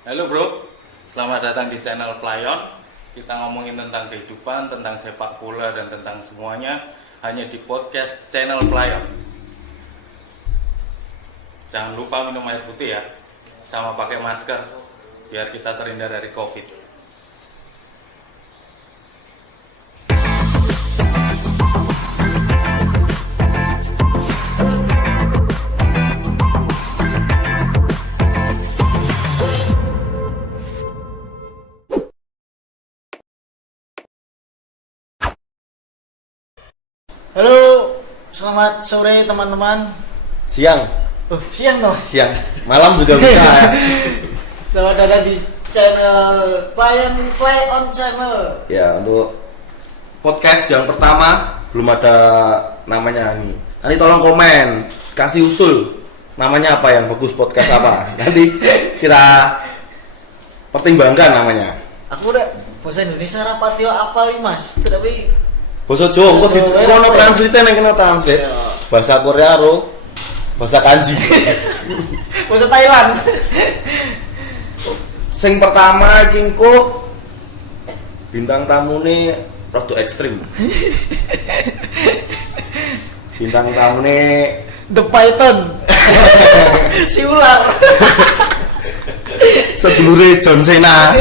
Halo bro, selamat datang di channel Playon. Kita ngomongin tentang kehidupan, tentang sepak bola dan tentang semuanya hanya di podcast channel Playon. Jangan lupa minum air putih ya, sama pakai masker biar kita terhindar dari COVID. Halo, selamat sore teman-teman. Siang, Siang toh. siang, malam juga bisa ya. Selamat datang di channel Play on Channel. Ya, untuk podcast yang pertama belum ada namanya nih. Nanti tolong komen, kasih usul namanya apa yang bagus, podcast apa. Nanti kita pertimbangkan namanya. Aku udah bahasa Indonesia rapatio apal nih, Mas. Tapi Bahasa Jawa, kok di kono translate nang kena translate. Bahasa Korea ro, bahasa kanji. bahasa Thailand. Sing pertama iki engko bintang tamune rada ekstrim. Bintang tamune The Python. Si ular. sedulure John Cena.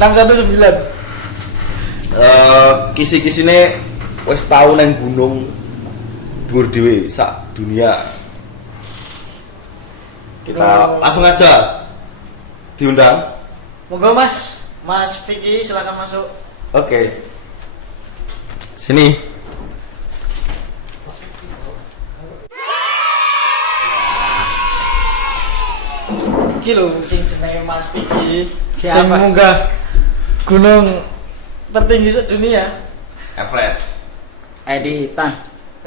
619. Kisi-kisine wis tau nang gunung dhuwur dhewe sak dunia. Kita langsung aja diundang. Monggo Mas, Mas Vicky silakan masuk. Oke. Sini. Iki lho sing jenenge Mas Vicky. Siapa? Sing munggah gunung tertinggi sedunia. Everest. Editan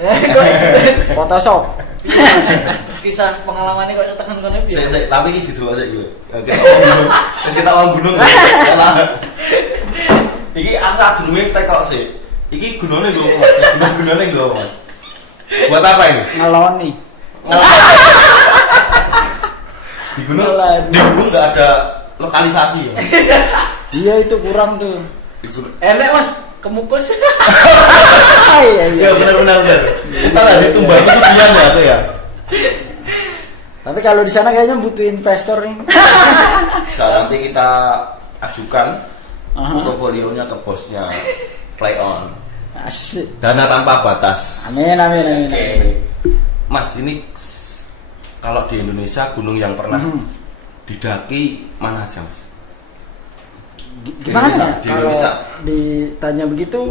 Kok Photoshop. kisah pengalamannya kok setekan kono piye? Tapi iki didelok sik iki lho. Kita wong gunung. Wis kita wong gunung. Iki asa durunge tekok sih. Iki gunane lho, Mas. Gunane lho, Mas. Buat apa ini? Ngeloni. Di gunung nggak ada lokalisasi ya? Iya itu kurang tuh. Enak Mas, kemukus. Iya. Ya benar. Setelah ditumbang kesugihan ya aku ya. Tapi kalau di sana kayaknya butuh investor nih. Bisa nanti kita ajukan Aha. portofolionya ke bosnya Play On. Asik. Dana tanpa batas. Amin. Oke. Mas ini kalau di Indonesia gunung yang pernah didaki mana aja Mas? Gimana Indonesia, ya? di Kalau Indonesia. ditanya begitu,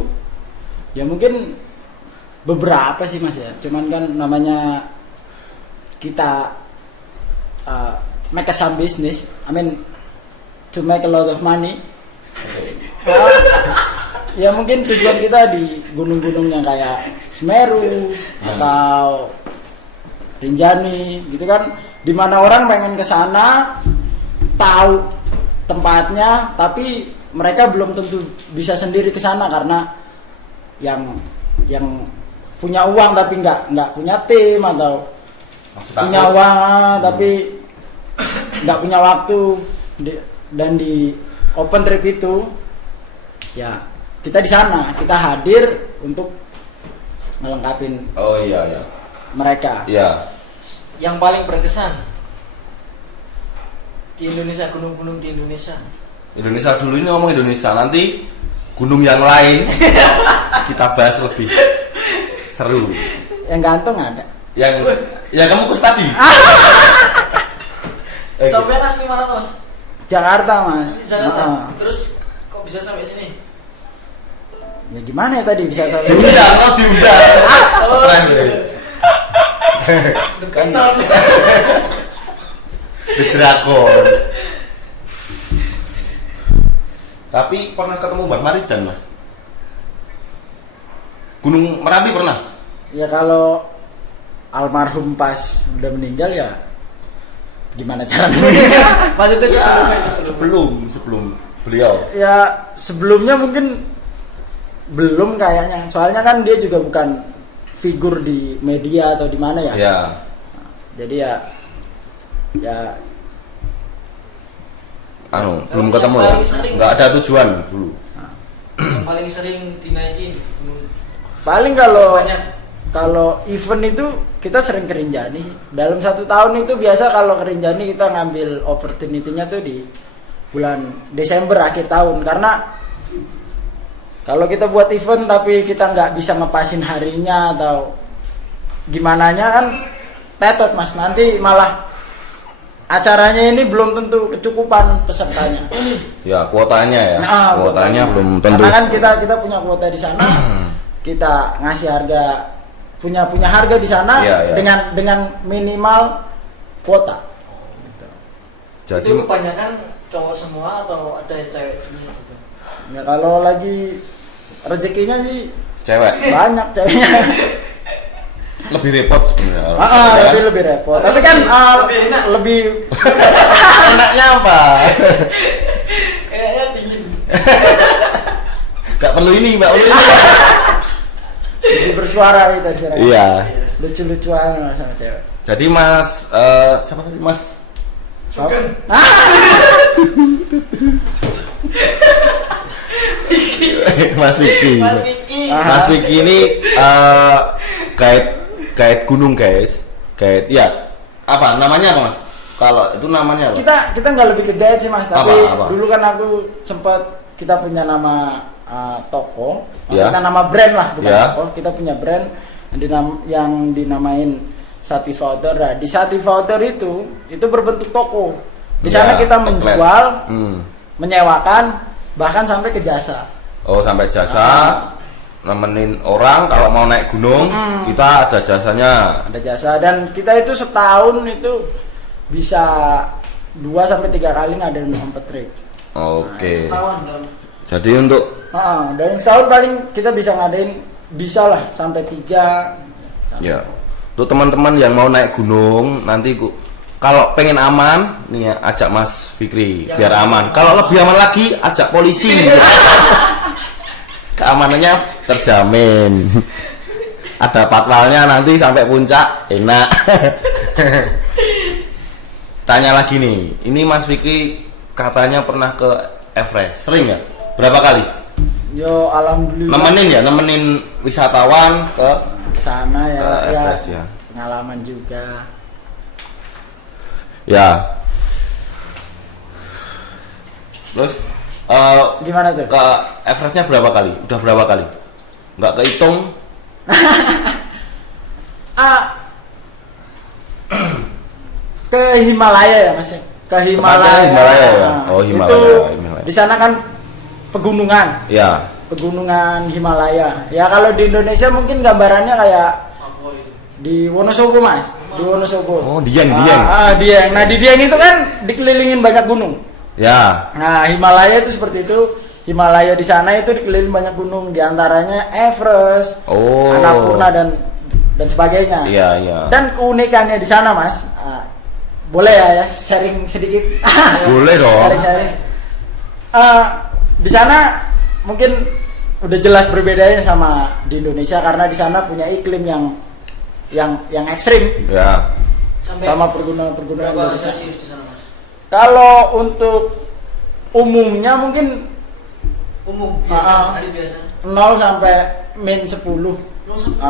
ya mungkin beberapa sih Mas ya. Cuman kan namanya kita make some business. I mean to make a lot of money. Ya mungkin tujuan kita di gunung-gunung yang kayak Semeru atau Rinjani gitu kan, dimana orang pengen ke sana tahu tempatnya, tapi mereka belum tentu bisa sendiri ke sana karena yang punya uang tapi nggak punya tim, atau punya uang tapi nggak punya waktu dan di open trip itu ya kita di sana, kita hadir untuk ngelengkapin Oh iya. mereka. Iya. Yang paling berkesan di Indonesia, gunung-gunung di Indonesia. Indonesia dulu, ini ngomong Indonesia, nanti gunung yang lain kita bahas lebih seru. Yang gantung ada. Yang kamu kus tadi. Sampai asli mana tuh Mas? Jakarta Mas. Di Jakarta. Heeh. Terus kok bisa sampai sini? Ya gimana ya tadi bisa sampai Diundang, kau diundang. Stres ya. Kan The Dragon. Tapi pernah ketemu Bang Marijan Mas? Gunung Merapi pernah? Ya kalau almarhum pas udah meninggal ya gimana caranya? maksudnya Ya, sebelum beliau. Ya sebelumnya mungkin belum kayaknya. Soalnya kan dia juga bukan figur di media atau di mana ya. Ya. Jadi ya belum ketemu ya. Nggak ada tujuan dulu. Yang paling sering dinaikin Paling kalau event itu kita sering ke Rinjani. Dalam 1 tahun itu biasa kalau ke Rinjani kita ngambil opportunity-nya tuh di bulan Desember akhir tahun, karena kalau kita buat event tapi kita nggak bisa ngepasin harinya atau gimana nya kan tetot mas, nanti malah acaranya ini belum tentu kecukupan pesertanya. Ya kuotanya ya. Nah, kuotanya belum tentu. Karena kan kita punya kuota di sana, kita ngasih harga punya harga di sana Iya. dengan minimal kuota. Gitu. Jadi itu kebanyakan cowok semua atau ada yang cewek juga? Ya kalau lagi rezekinya sih cewek banyak ceweknya. lebih repot sebenarnya. Lebih repot. Tapi kan lebih enak. lebih Enaknya apa? Kayaknya dingin. Gak perlu ini, Mbak. lebih bersuara kita di sana. Iya. Lucu-lucuan sama cewek. Jadi Mas siapa tadi Mas? Sugeng. Mas Wiki. Mas Vicky. Mas Wiki ini guide gunung guys. Guide ya. Apa namanya apa Mas? Kalau itu namanya apa? Kita nggak lebih ke guide sih mas, tapi Apa? dulu kan aku sempat kita punya nama toko, Ya. maksudnya nama brand lah bukan Ya. toko. Kita punya brand yang dinamain Sativa Outdoor. Nah, di Sativa Outdoor itu berbentuk toko. Di sana Ya, kita outlet. menjual, Hmm. menyewakan, bahkan sampai ke jasa. Oh, sampai jasa nemenin orang kalau mau naik gunung, kita ada jasanya. Ada jasa dan kita itu setahun itu bisa 2 sampai 3 kali ngadain open trip. Oke. Setahun kan. Jadi untuk Dan setahun paling kita bisa ngadain bisa lah sampai 3. ya, untuk teman-teman yang mau naik gunung nanti kalau pengen aman nih ya, ajak Mas Fikri Ya, biar aman. Kalau lebih aman lagi ajak polisi. Keamanannya terjamin. Ada patwalnya nanti sampai puncak enak. Tanya lagi nih, ini Mas Fikri katanya pernah ke Everest, sering ya? Berapa kali? Yo alhamdulillah. Nemenin wisatawan ke Sana ya, ke Everest ya. pengalaman juga. Ya. Terus Gimana tuh? ke Everestnya berapa kali? Udah berapa kali? Nggak kehitung? Ke Himalaya ya mas ya? Ke Himalaya. Himalaya ya? Oh, Himalaya, Itu Himalaya. di sana kan pegunungan. Ya. Pegunungan Himalaya. Ya kalau di Indonesia mungkin gambarannya kayak di Wonosobo mas. Di Wonosobo. Oh, Dieng. Dieng. Nah di Dieng itu kan dikelilingin banyak gunung. Ya. Nah Himalaya itu seperti itu. Himalaya di sana itu dikelilingi banyak gunung, diantaranya Everest, Oh. Annapurna dan sebagainya. Iya. Dan keunikannya di sana mas, boleh ya sharing sedikit. Boleh dong. Sharing. Di sana mungkin udah jelas berbedanya sama di Indonesia karena di sana punya iklim yang ekstrim Ya. Sampai sama pergunungan berapa Indonesia. Celsius di sana mas? Kalau untuk umumnya mungkin Umum biasa, hari biasa. 0 sampai -10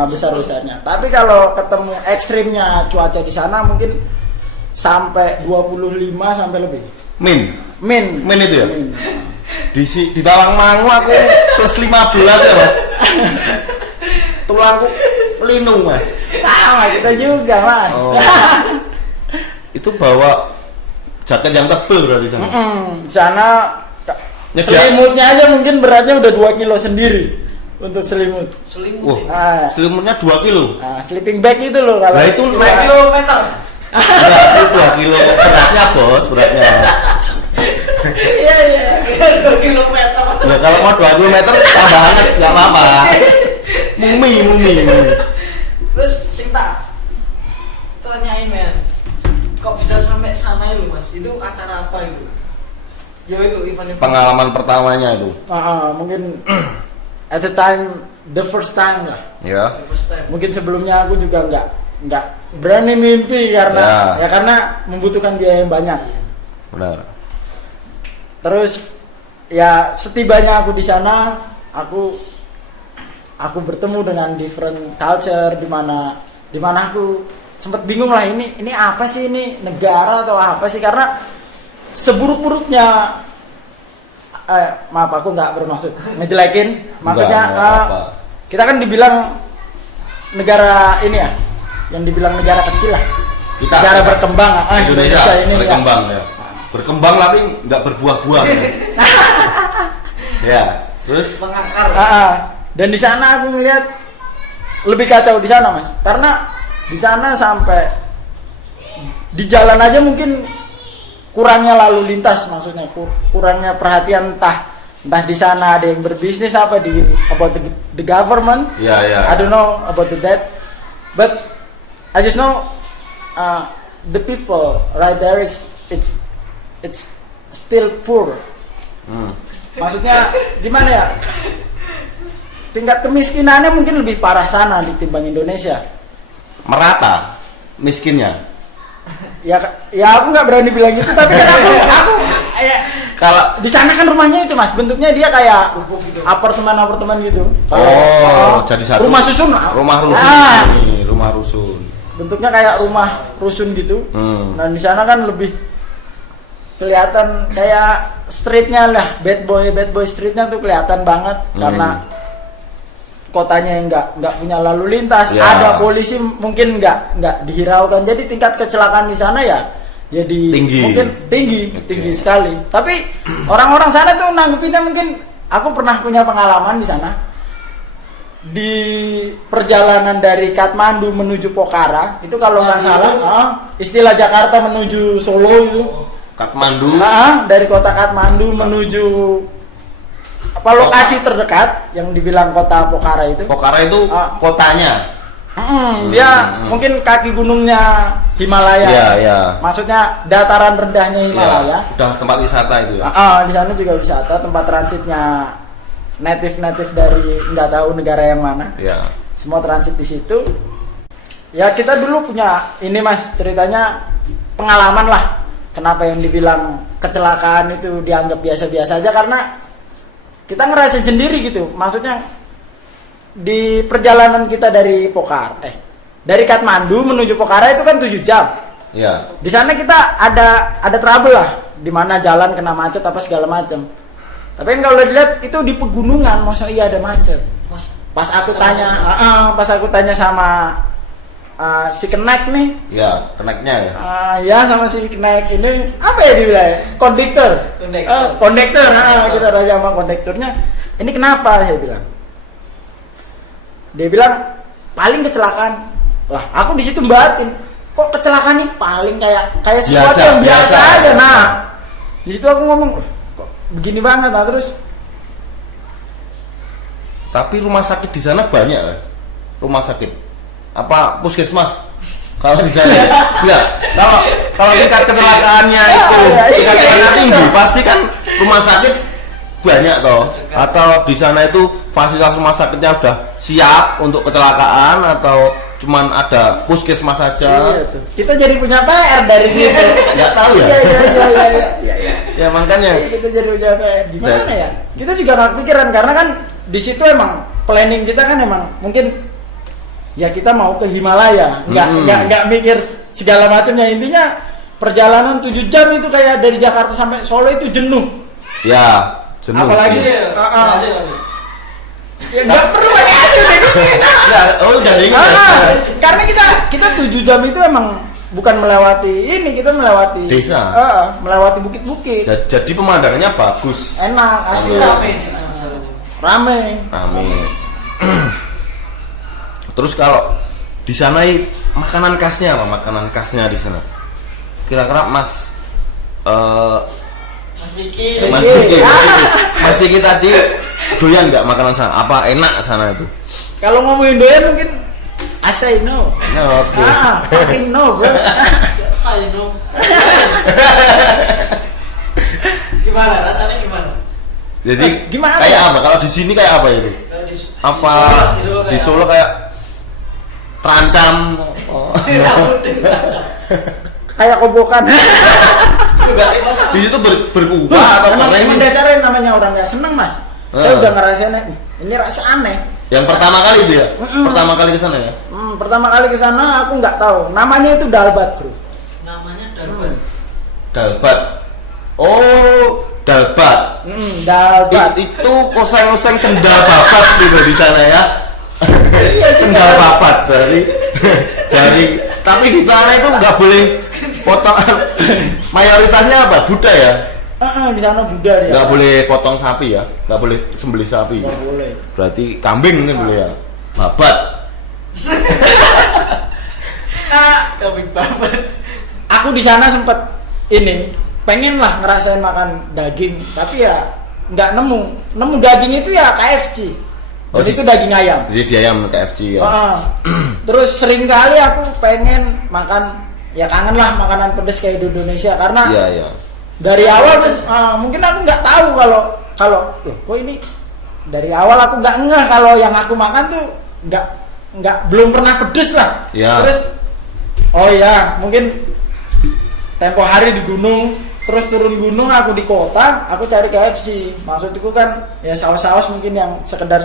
besar-besarnya. Tapi kalau ketemu ekstrimnya cuaca di sana mungkin sampai 25 sampai lebih. Min itu ya? Min. Di Tawangmangu aku plus 15 ya Mas. Tulangku linu Mas. Sama kita juga mas. Oh. Itu bawa jaket yang tebel berarti sana. Di sana Nyediak- selimutnya aja mungkin beratnya udah 2 kilo sendiri untuk selimut. Selimut. Wah, selimutnya 2 kilo. Sleeping bag itu loh kalau. Nah itu naik Kilometer. enggak, itu 2 kilo beratnya bos, beratnya. Iya. 2 kilometer. Nah kalau mau 2 kilometer tambah hangat, nggak apa-apa. Mumi. Terus sing tak tanyain men, kok bisa sampai sana itu mas? Itu acara apa itu? Yo itu event. Pengalaman pertamanya itu. Mungkin at the time, the first time lah. Ya. First time. Mungkin sebelumnya aku juga nggak berani mimpi karena Ya. karena membutuhkan biaya yang banyak. Benar. Terus ya setibanya aku di sana, aku bertemu dengan different culture di mana aku sempat bingung lah, ini apa sih, ini negara atau apa sih, karena seburuk-buruknya maaf aku nggak bermaksud ngejelekin, maksudnya kita kan dibilang negara ini ya, yang dibilang negara kecil lah, negara berkembang, Indonesia ini berkembang ya. Berkembang tapi nggak berbuah-buah. Ya, terus Mengakar. Dan di sana aku melihat lebih kacau di sana, Mas, karena di sana sampai di jalan aja mungkin kurangnya lalu lintas, maksudnya kurangnya perhatian, entah di sana ada yang berbisnis apa about the government. ya. I don't know about that, but I just know the people right there it's still poor. Maksudnya gimana ya? Tingkat kemiskinannya mungkin lebih parah sana ditimbang Indonesia. Merata miskinnya. Ya aku nggak berani bilang gitu, tapi kan aku kalau di sana kan rumahnya itu, Mas, bentuknya dia kayak apartemen gitu. Jadi satu rumah susun. Rumah rusun. Rumah rusun. Bentuknya kayak rumah rusun gitu. Dan di sana kan lebih kelihatan kayak streetnya lah, bad boy streetnya tuh kelihatan banget karena kotanya yang nggak punya lalu lintas, ada polisi mungkin nggak dihiraukan, jadi tingkat kecelakaan di sana ya jadi tinggi sekali. Tapi orang-orang sana tuh nanggepinnya, mungkin aku pernah punya pengalaman di sana di perjalanan dari Kathmandu menuju Pokhara itu, kalau nggak salah istilah Jakarta menuju Solo itu Kathmandu. Dari kota Kathmandu menuju lokasi terdekat yang dibilang kota Pokhara itu. Pokhara itu kotanya. Dia mungkin kaki gunungnya Himalaya. Iya. Maksudnya dataran rendahnya Himalaya. Udah tempat wisata itu ya. Di sana juga wisata, tempat transitnya native dari nggak tahu negara yang mana. Iya. Semua transit di situ. Ya kita dulu punya ini, Mas, ceritanya pengalaman lah. Kenapa yang dibilang kecelakaan itu dianggap biasa-biasa aja, karena kita ngerasain sendiri gitu. Maksudnya di perjalanan kita dari dari Kathmandu menuju Pokhara itu kan 7 jam. Iya. Di sana kita ada trouble lah, di mana jalan kena macet apa segala macam. Tapi kan kalau dilihat itu di pegunungan, masa iya ada macet. Pas aku tanya sama si kenaik nih. Iya, kenaiknya ya. Ya sama si kenaik ini apa ya dibilang? Kondektor. Kita tanya sama kondekturnya. Ini kenapa, saya bilang. Dia bilang paling kecelakaan. Lah, aku di situ batin. Kok kecelakaan ini paling kayak sesuatu yang biasa aja. Nah, di situ aku ngomong, kok begini banget. Nah, terus tapi rumah sakit di sana banyak ya? Rumah sakit apa puskesmas? Kalau di sana enggak. Kalau tingkat kecelakaannya itu tingkat kecelakaan tinggi, pasti kan rumah sakit banyak toh. Atau di sana itu fasilitas rumah sakitnya udah siap untuk kecelakaan, atau cuman ada puskesmas saja? Iya tuh. Kita jadi punya PR dari situ. Nggak tahu ya. Iya. Ya makanya Kita jadi punya PR. Gimana ya? Kita juga nggak pikiran, karena kan di situ emang planning kita kan emang mungkin ya kita mau ke Himalaya, nggak mikir segala macamnya. Intinya perjalanan 7 jam itu kayak dari Jakarta sampai Solo itu jenuh. ya jenuh. Apalagi ya nggak perlu ada hasil udah karena kita 7 jam itu emang bukan melewati ini, kita melewati desa, melewati bukit-bukit. Jadi pemandangannya bagus, enak, asli, rame. Terus kalau di sana makanan khasnya apa? Makanan khasnya di sana kira-kira Mas Vicky tadi doyan nggak makanan sana? Apa enak sana itu? Kalau ngomongin doyan mungkin I say no. Oke. Fucking no, bro. Say no. Gimana rasanya, gimana? Jadi gimana kayak ya? apa? Kalau di sini kayak apa itu? Apa di Solo kayak terancam? Kayak kobokan. Enggak, di situ berubah atau Emang karena dasarnya namanya orang nggak seneng mas. Saya udah ngerasain ini rasa aneh. yang pertama kali itu ya? Mm-mm. Pertama kali ke sana ya? Pertama kali ke sana aku nggak tahu. Namanya itu dalbat bro. Namanya Dalban. Dalbat. Oh, dalbat. Dalbat. Itu oseng-oseng sendal babat gitu di sana ya. Iya, Sendal babat dari tapi di sana itu nggak boleh potong. Mayoritasnya apa? Buddha ya? Di sana Buddha ya. Nggak boleh potong sapi ya? Nggak boleh sembelih sapi. Nggak boleh. Berarti kambing mungkin boleh ya? Babat. Kambing babat. Aku di sana sempet pengen lah ngerasain makan daging, tapi ya nggak nemu daging itu ya KFC. Oh, Jadi itu daging ayam. Jadi di ayam KFC ya. Terus sering kali aku pengen makan, ya kangen lah makanan pedas kayak di Indonesia karena Iya, iya. dari awal mungkin aku nggak tahu kalau loh, kok ini dari awal aku nggak ngeh kalau yang aku makan tuh nggak belum pernah pedes lah. Ya. Terus oh ya mungkin tempo hari di gunung, terus turun gunung aku di kota, aku cari KFC. Maksudku kan ya saus-saus mungkin yang sekedar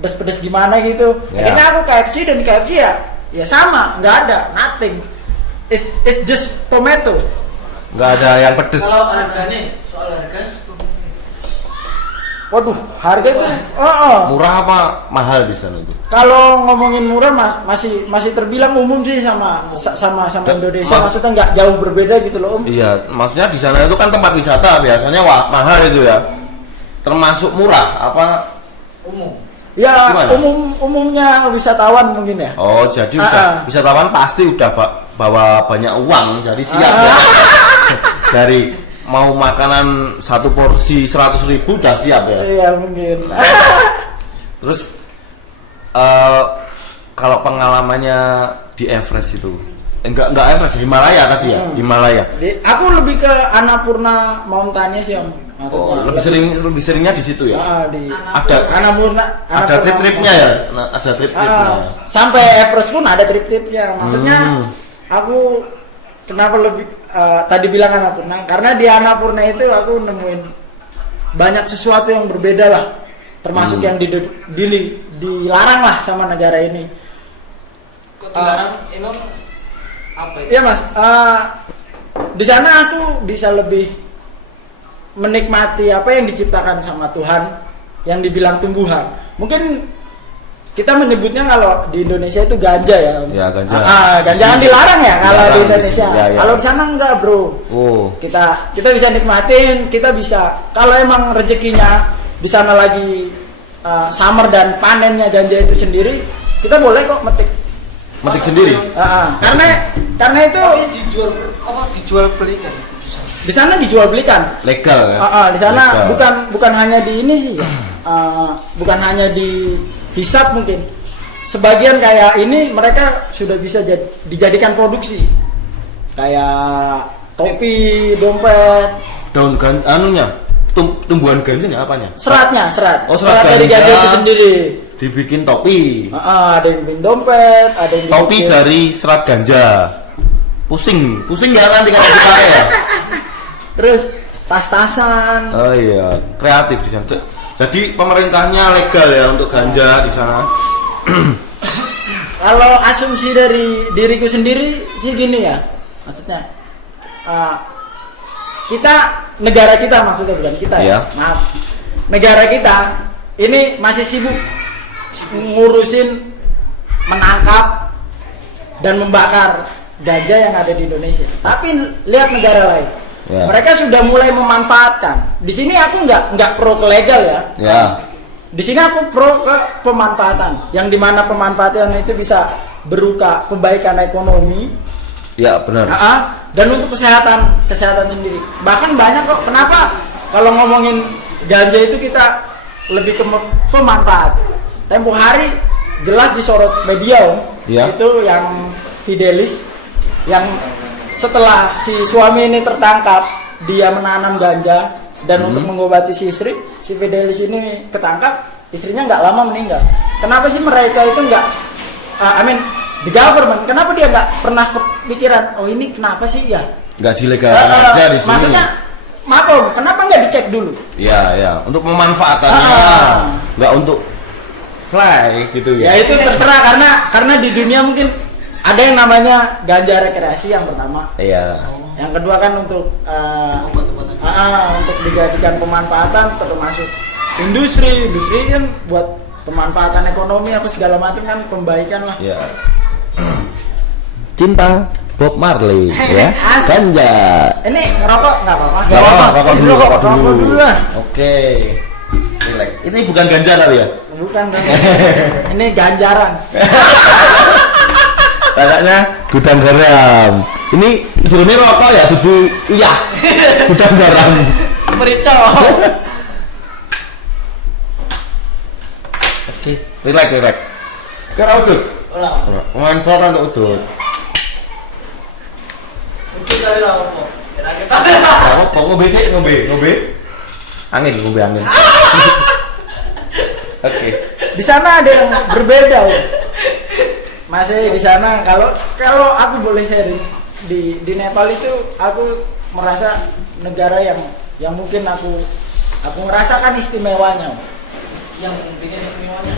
pedes-pedes gimana gitu. Ya. Akhirnya aku KFC dan KFC ya sama, nggak ada, nothing. It's just tomato. Nggak ada yang pedes. Kalau harganya, soal harga Waduh, harga itu Murah apa mahal di sana itu? kalau ngomongin murah masih terbilang umum sih sama Indonesia. Maksudnya nggak jauh berbeda gitu loh, Om. Iya, maksudnya di sana itu kan tempat wisata biasanya mahal itu ya. Termasuk murah apa? umum. Ya, Gimana? umumnya wisatawan mungkin ya. Oh, jadi udah wisatawan pasti udah bawa banyak uang, jadi siap ya. Dari mau makanan satu porsi 100.000 udah siap ya. Iya, mungkin. Terus kalau pengalamannya di Everest itu enggak Everest, Himalaya tadi ya, Himalaya. Aku lebih ke Annapurna Mountain-nya sih, Om. Oh, Maksudnya lebih seringnya di situ ya. di Ada Annapurna trip-tripnya ya. Nah, ada trip-tripnya. Sampai Everest pun ada trip-tripnya. Maksudnya aku kenapa lebih tadi bilang Annapurna karena di Annapurna itu aku nemuin banyak sesuatu yang berbeda lah, termasuk yang dilarang lah sama negara ini. Kok dilarang emang apa itu? Iya mas, di sana aku bisa lebih menikmati apa yang diciptakan sama Tuhan, yang dibilang tumbuhan. Mungkin kita menyebutnya kalau di Indonesia itu ganja ya. Ya, ganja. Ganja kan dilarang ya kalau Dilarang di di Indonesia. sini. Ya, ya. Kalau di sana enggak, Bro. Oh. Kita bisa nikmatin, kita bisa kalau emang rezekinya di sana lagi summer dan panennya ganja itu sendiri, kita boleh kok metik sendiri. Karena itu Tapi dijual belikan. di sana dijual belikan. Legal kan? Di sana Legal. bukan hanya di ini sih, bukan hanya di hisap mungkin. Sebagian kayak ini mereka sudah bisa dijadikan produksi. Kayak topi, dompet, Daun tumbuhan ganjanya apanya? serat. Oh, serat serat dari ganja. ganja itu sendiri. Dibikin topi. Ada yang bikin dompet, ada yang Topi dibikin- dari serat ganja. Pusing ya nanti kalau dipakai ya. Terus tas-tasan. Oh iya, kreatif di sana. Jadi pemerintahnya legal ya untuk ganja di sana. Kalau asumsi dari diriku sendiri sih gini ya, maksudnya negara kita maksudnya bukan kita Iya. ya, maaf, negara kita ini masih sibuk ngurusin menangkap dan membakar ganja yang ada di Indonesia. Tapi lihat negara lain, Ya. mereka sudah mulai memanfaatkan. Di sini aku nggak pro ke legal ya. Ya. Di sini aku pro ke pemanfaatan, yang dimana pemanfaatan itu bisa berupa kebaikan ekonomi, Ya benar. dan untuk kesehatan sendiri. Bahkan banyak kok. Kenapa kalau ngomongin ganja itu kita lebih ke pemanfaat. Tempo hari jelas disorot media, Om. Ya. Itu yang Fidelis, yang setelah si suami ini tertangkap, dia menanam ganja dan untuk mengobati si istri, si Fidelis ini ketangkap, istrinya nggak lama meninggal. Kenapa sih mereka itu nggak, the government, kenapa dia nggak pernah kepikiran, oh ini kenapa sih ya, nggak dilegalkan aja di sini. Maksudnya, maaf Om, kenapa nggak dicek dulu? Ya, untuk pemanfaatannya, nggak untuk fly gitu ya. Ya itu terserah karena di dunia mungkin ada yang namanya ganja rekreasi yang pertama. Iya. Yang kedua kan untuk Obat-obatan. untuk dijadikan pemanfaatan termasuk industri kan buat pemanfaatan ekonomi apa segala macam kan pembaikan lah. Ya. Cinta Bob Marley ya. Asik. Ganja. Ini ngerokok nggak apa-apa. Nggak apa-apa, rokok dulu, rokok Rokok dulu. lah. Oke. Relax. Ini bukan ganja tapi ya. Bukan dong. Ini ganjaran. Kayaknya gudang garam. Ini judulnya rokok ya, dudu iya. Gudang garam. Merica. Oke, relax. Kira udut. Ora. Main orang untuk udut. Itu kali ra apa. Kira-kira. Kok ngombe sih, ngombe. Ngombe angin. Oke. Di sana ada yang berbeda. Om. Masih di sana kalau aku boleh sharing di Nepal itu aku merasa negara yang mungkin aku merasakan istimewanya. Yang bikin istimewanya.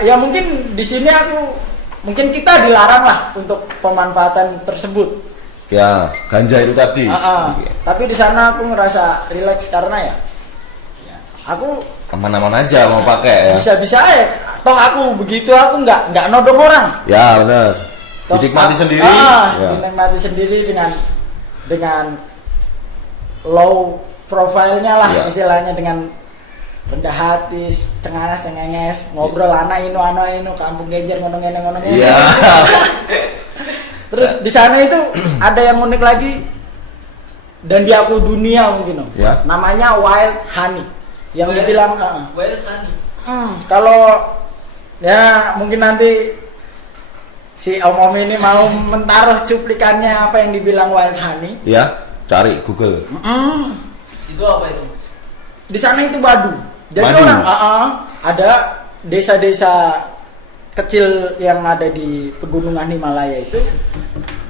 Ya mungkin di sini mungkin kita dilarang lah untuk pemanfaatan tersebut. Ya, ganja itu tadi. Oke. Tapi di sana aku ngerasa relax karena ya aku Aman-aman aja mau pakai ya. bisa-bisa toh aku begitu aku nggak nodong orang. Ya, benar. Toh, Dinikmati sendiri. Ya. Dinikmati sendiri dengan low profile-nya lah Ya. istilahnya dengan rendah hati, cengenges, ngobrol anak inu kampung gejer ngono ngene. Iya. Terus di sana itu ada yang unik lagi dan diakui dunia mungkin Om. Ya. Namanya wild honey. Yang dibilang Well honey. kalau ya mungkin nanti si Om ini mau mentaruh cuplikannya apa yang dibilang wild honey. Ya, cari Google. Itu apa itu, Mas? Di sana itu madu. Jadi Madu. orang ada desa-desa kecil yang ada di pegunungan Himalaya itu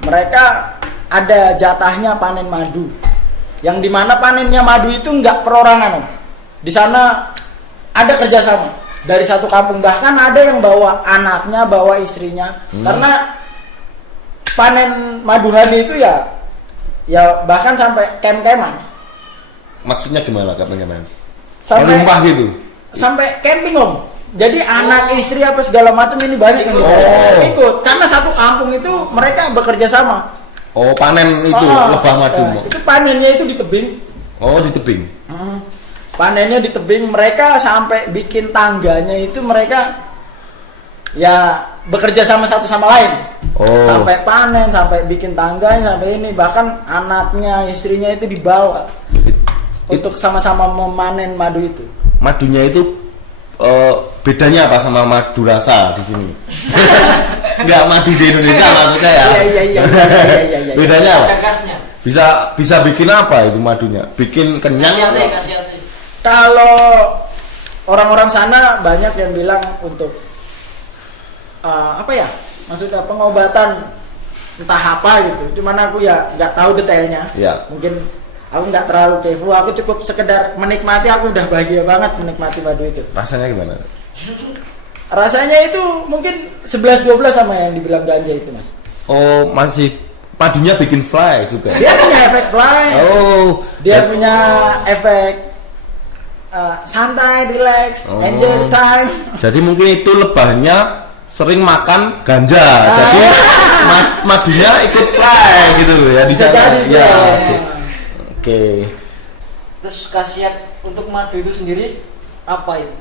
mereka ada jatahnya panen madu. Yang dimana panennya madu itu nggak perorangan Om. Di sana ada kerjasama dari satu kampung, bahkan ada yang bawa anaknya, bawa istrinya, karena panen madu honey itu ya bahkan sampai camp-campan, Maksudnya gimana kapan-kapan? sampai Melumpah gitu. sampai camping Om. Jadi anak istri apa segala macam ini banyak yang ikut karena satu kampung itu mereka bekerja sama. Oh, panen itu lebah madu. Itu panennya itu di tebing. Oh, di tebing. Panennya di tebing, mereka sampai bikin tangganya itu mereka ya bekerja sama satu sama lain. Oh. Sampai panen, sampai bikin tangganya, sampai ini bahkan anaknya, istrinya itu dibawa untuk sama-sama memanen madu itu. Madunya itu bedanya apa sama madu rasa di sini? Enggak madu di Indonesia maksudnya ya. Iya. Bedanya apa? Kakasnya. Bisa bikin apa itu madunya? Bikin kenyang? Kasih. Kalau orang-orang sana banyak yang bilang untuk apa ya? Maksudnya pengobatan entah apa gitu. Cuman aku ya nggak tahu detailnya. Ya. Mungkin aku nggak terlalu kepo. Aku cukup sekedar menikmati. Aku udah bahagia banget menikmati madu itu. Rasanya gimana? Rasanya itu mungkin 11-12 sama yang dibilang ganja itu Mas. Oh, masih madunya bikin fly juga. Dia punya efek fly. Oh, Dia punya efek santai, relax, enjoy the time. Jadi mungkin itu lebahnya sering makan ganja, jadi madunya ikut fly gitu ya di Bisa sana. jadi, Ya. ya. Oke. Terus khasiat untuk madu itu sendiri apa itu?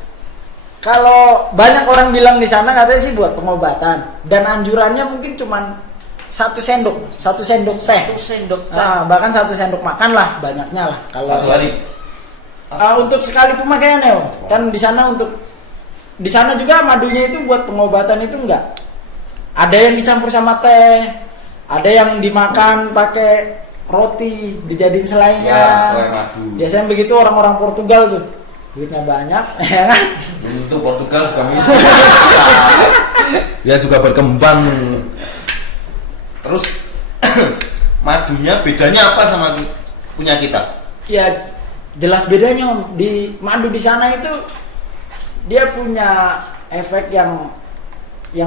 Kalau banyak orang bilang di sana katanya sih buat pengobatan dan anjurannya mungkin cuman 1 sendok teh. 1 sendok teh. Bahkan 1 sendok makan lah banyaknya lah. Kalau Satu hari. untuk sekali pemakaiannya Om. Kan di sana juga madunya itu buat pengobatan itu enggak. Ada yang dicampur sama teh, ada yang dimakan pakai roti, dijadiin selainya. Ya, selai madu. Biasanya begitu orang-orang Portugal tuh. Duitnya banyak, ya kan? Untuk Portugal sudah miskin. Ya juga berkembang. Terus madunya bedanya apa sama punya kita? Ya jelas bedanya Om. Di madu di sana itu dia punya efek yang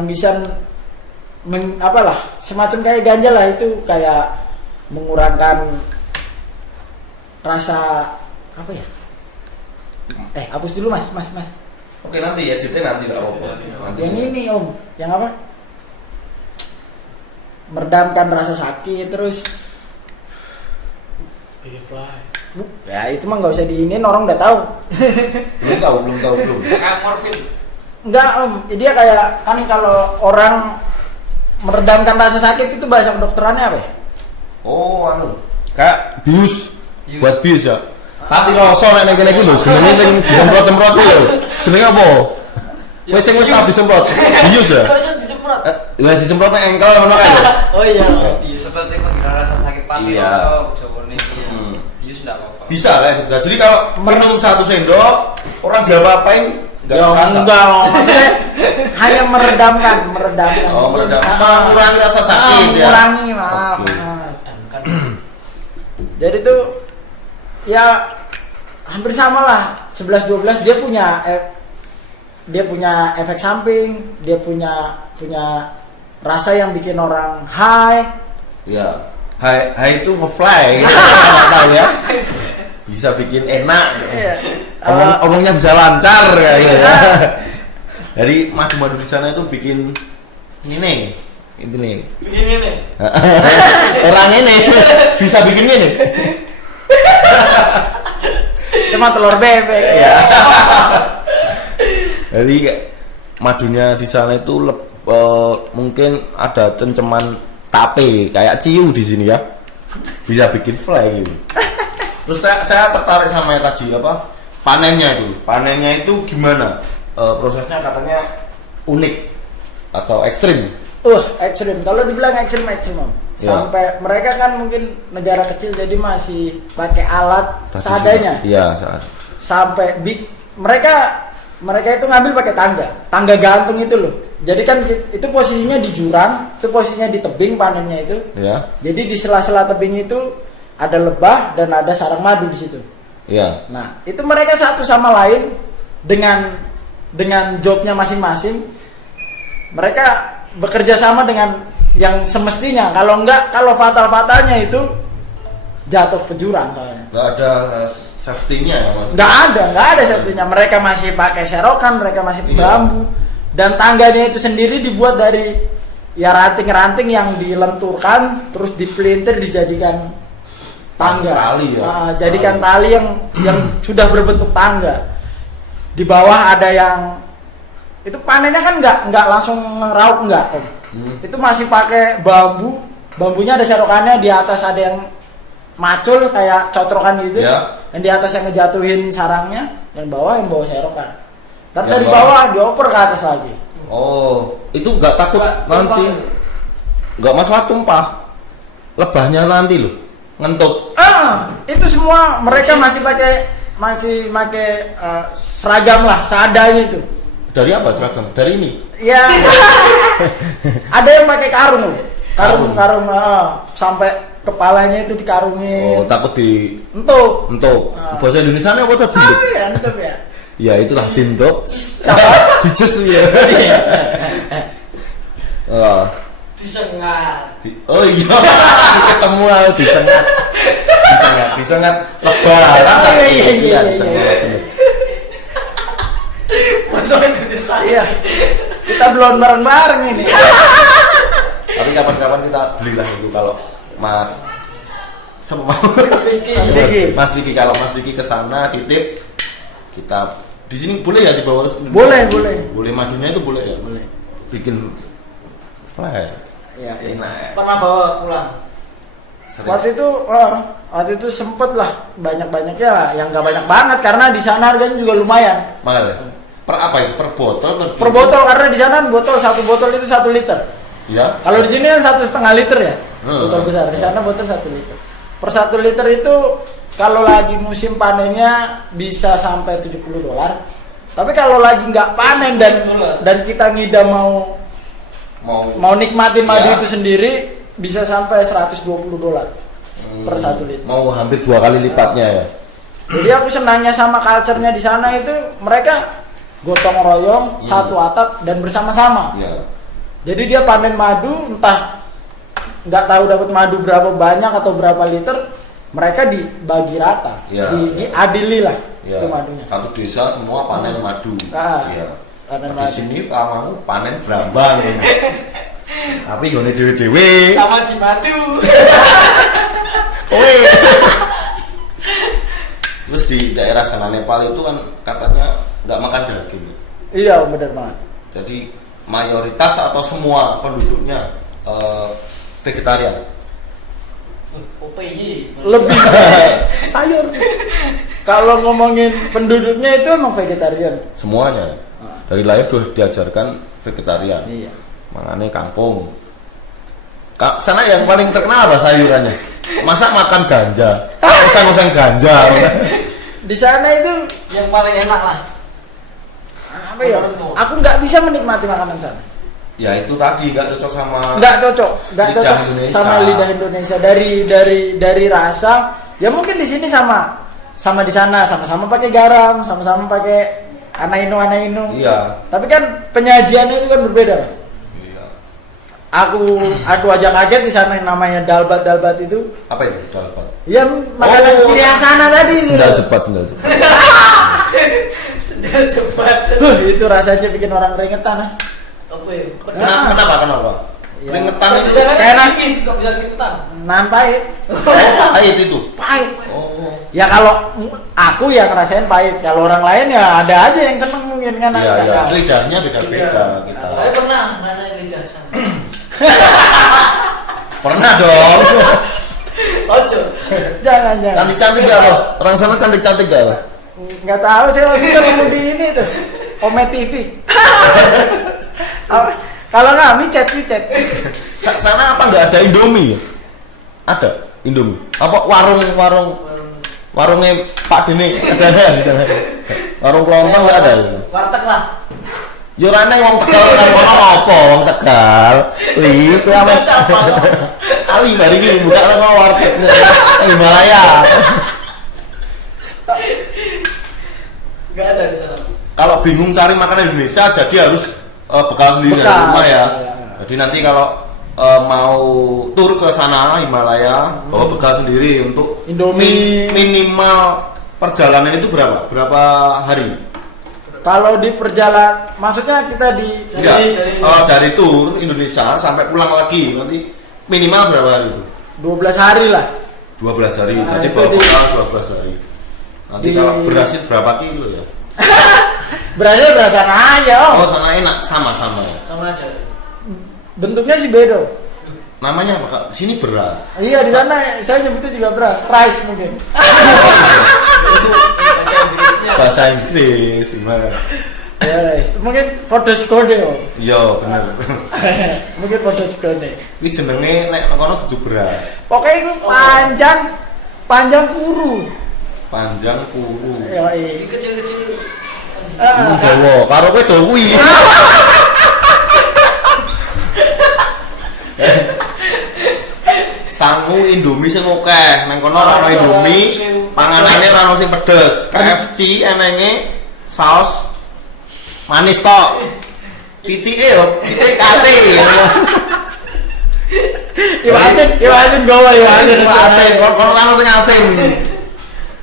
bisa apalah semacam kayak ganja lah, itu kayak mengurangkan rasa apa ya? Hapus dulu mas. Oke, nanti editnya nanti enggak apa-apa. Nanti. Yang ini Om, yang apa? Meredamkan rasa sakit terus. Ya itu mah nggak usah diinin, orang udah tahu. Belum tahu. Kayak morfin. Enggak Om, dia kayak kan kalau orang meredamkan rasa sakit itu bahasa kedokterannya apa ya? Oh, kayak bius. Buat bius ya. Hati rasa nek ning kene iki lho, jenenge sing disemprot-semprot iki lho. Jenenge apa? Wis sing wis tau disemprot. Bius ya. Kok harus disemprot? Lah disemprot nang engkel ngono kae. Oh iya. Seperti menghilangkan rasa sakit pati Iya. Jawane iki. Bius enggak apa-apa. Bisa lah gitu. Jadi kalau minum 1 sendok, orang diapa-apain enggak Ya merasa. enggak, maksudnya hanya meredamkan. Oh, mengurangi rasa sakit ya. Mengurangi, maaf. Oke. Jadi tuh ya hampir sama lah, 11-12 dia punya efek samping, dia punya rasa yang bikin orang high. Ya. Hai itu ngefly gitu. Enggak tahu ya. Bisa bikin enak. Iya. Omongnya bisa lancar kayak gitu ya. Jadi madu-madu di sana itu bikin ini nih. Bikin ini. Orang ini bisa bikin ini. Cuma telur bebek. Ya. Jadi madunya di sana itu mungkin ada cenceman tape kayak ciu di sini ya. Bisa bikin fly gitu. Terus saya tertarik sama yang tadi apa? Panennya itu gimana? Prosesnya katanya unik atau ekstrim. Ekstrim. Kalau dibilang ekstrim Om. Ya. Sampai mereka kan mungkin negara kecil jadi masih pakai alat seadanya. Iya, saat. Sampai mereka itu ngambil pakai tangga gantung itu loh. Jadi kan itu posisinya di jurang, itu posisinya di tebing panennya itu. Ya. Jadi di sela-sela tebing itu ada lebah dan ada sarang madu di situ. Iya. Nah, itu mereka satu sama lain dengan jobnya masing-masing. Mereka bekerja sama dengan yang semestinya. Kalau fatalnya itu jatuh ke jurang soalnya. Nggak ada safety-nya ya Mas? Nggak ada safety-nya. Mereka masih pakai serokan, mereka masih bambu. Dan tangganya itu sendiri dibuat dari ya ranting-ranting yang dilenturkan terus dipelintir dijadikan tangga. Tali ya. Jadikan tali yang sudah berbentuk tangga. Di bawah ada yang itu panennya kan nggak langsung ngeraup Om. Itu masih pakai bambunya ada serokannya, di atas ada yang macul kayak cotrokan gitu. Ya. Dan di atas yang ngejatuhin sarangnya, yang bawa serokan. Dan Yang dari bawah. bawah dioper ke atas lagi. Oh, itu nggak takut Nggak nanti? tumpah. Nggak masalah tumpah. Lebahnya nanti loh, ngentut. Itu semua mereka masih pakai seragam lah, seadanya itu. Dari apa seragam? Dari ini? Ya. Ada yang pakai karung. Karung sampai kepalanya itu dikarungin. Oh, takut di Entuk. Bahasa Indonesia apa tuh? Ya, entuk ya. Ya itulah dindok. Dices ya. Disengat. Oh iya, ketemu lah disengat lebah. Iya. Disengat. Masuk Indonesia. Iya. Kita belum bareng-bareng ini. Tapi kapan-kapan kita belilah itu kalau Mas Vicky. Mas Vicky, kalau Mas Vicky kesana titip, kita di sini boleh ya dibawa? Boleh. Boleh madunya itu boleh ya? Boleh. Bikin fly. Ya, Enak. Pernah bawa pulang. Sering. Waktu itu sempet lah banyak-banyaknya lah, yang nggak banyak banget karena di sana harganya juga lumayan. Mahal ya? Per apa itu? Per botol? Per botol, karena di sana satu botol itu 1 liter. Ya. Kalau di sini kan 1,5 liter ya, Hmm. botol besar. Di sana botol 1 liter. Per 1 liter itu kalau lagi musim panennya bisa sampai $70. Tapi kalau lagi nggak panen dan kita ngidam mau nikmatin madu Ya. itu sendiri, bisa sampai $120 per 1 liter. Mau hampir 2 kali lipatnya ya. Jadi aku senangnya sama culture-nya di sana itu mereka gotong royong, satu atap dan bersama-sama. Iya. Jadi dia panen madu, entah nggak tahu dapat madu berapa banyak atau berapa liter, mereka dibagi rata, Iya. diadili lah Iya. itu madunya. Satu desa semua panen madu. Ah, Iya. panen Di madu. sini pamamu panen brambang. Tapi gone dhewe-dhewe. Sama di madu. Kowe. Terus di daerah sana Nepal itu kan katanya nggak makan daging. Iya benar banget. Jadi mayoritas atau semua penduduknya vegetarian. OPY. Lebih sayur. Kalau ngomongin penduduknya itu emang vegetarian. Semuanya. Dari lahir sudah diajarkan vegetarian. Iya. Makanya kampung. Sana yang paling terkenal apa sayurannya? Masa makan ganja? Oseng-oseng ganja. Di sana itu Yang paling enak lah. apa ya? Aku nggak bisa menikmati makanan sana. Ya itu tadi nggak cocok sama. Nggak cocok Lidah Indonesia. sama lidah Indonesia. Dari rasa, ya mungkin di sini sama di sana, sama-sama pakai garam, sama-sama pakai anainu. Iya. Tapi kan penyajiannya itu kan berbeda, Mas. Iya. Aku aja kaget di sana yang namanya dalbat itu. Apa itu? Dalbat. Ya makanan Oh, ciri khas sana tadi itu. Sendal cepat. Sendal cepat. Itu rasanya bikin orang keringetan, Mas. Apa ya? Kenapa? Iya. Keringetan Di itu sana kan Enak. dingin, nggak bisa keringetan. Nan pahit. pahit itu. Pahit. Oh. Ya kalau aku yang ngerasain pahit, kalau orang lain ya ada aja yang seneng mungkin kan. Iya, ada. iya. Lidahnya beda-beda kita. Saya pernah ngerasain lidah sana. Pernah dong. Ojo. Jangan. Cantik-cantik gak lo? Orang sana cantik-cantik gak lo? Nggak tahu, saya waktu itu nemu di ini tuh, Ome TV. Apa? Kalau nggak micet. Sana apa nggak ada Indomie? Ada Indomie. Apa warungnya Pak Dene ada nggak di sana? Warung kelontong nggak ada. Warteg lah. Yorane wong Tegal kan ono apa wong Tegal. Wih, kowe ame Ali bari iki buka nang warteg Himalaya. Nggak ada di sana. Kalau bingung cari makanan Indonesia jadi harus bekal sendiri dari Bekal. rumah ya. Jadi nanti kalau mau tur ke sana Himalaya bawa bekal sendiri untuk Indomie. minimal perjalanan itu berapa? Berapa hari? Kalau di perjalanan, maksudnya kita di Dari tur Indonesia sampai pulang lagi nanti minimal berapa hari itu? 12 hari lah. 12 hari. Nah, Jadi itu bawa di- bekal 12 hari. Nanti di- kalau beras itu berapa kilo ya? Berasa aja, Oh, Om. sana enak sama-sama. Sama aja. Bentuknya sih beda. Namanya apa, Kak? Sini beras. Iya, di sana saya nyebutnya juga beras, rice mungkin. Itu bahasa Inggrisnya. Bahasa Inggris gimana? Ya, rice. Mungkin podos kode, Om. Iya, bener. Mungkin podos kode. Ini jenenge nek kono kudu beras. Pokoknya itu panjang puru. Panjang puru. Ya, Jadi kecil-kecil. Ini dawa, karo kowe dawa kuwi. Sangu Indomie sing akeh, nang kono ora ono Indomie, panganane ora ono sing pedes. KFC enenge saus manis tok. Pitike yo, pitike kate. Iwasin gowo iwasin. Iku asin, kono ora ono sing asin.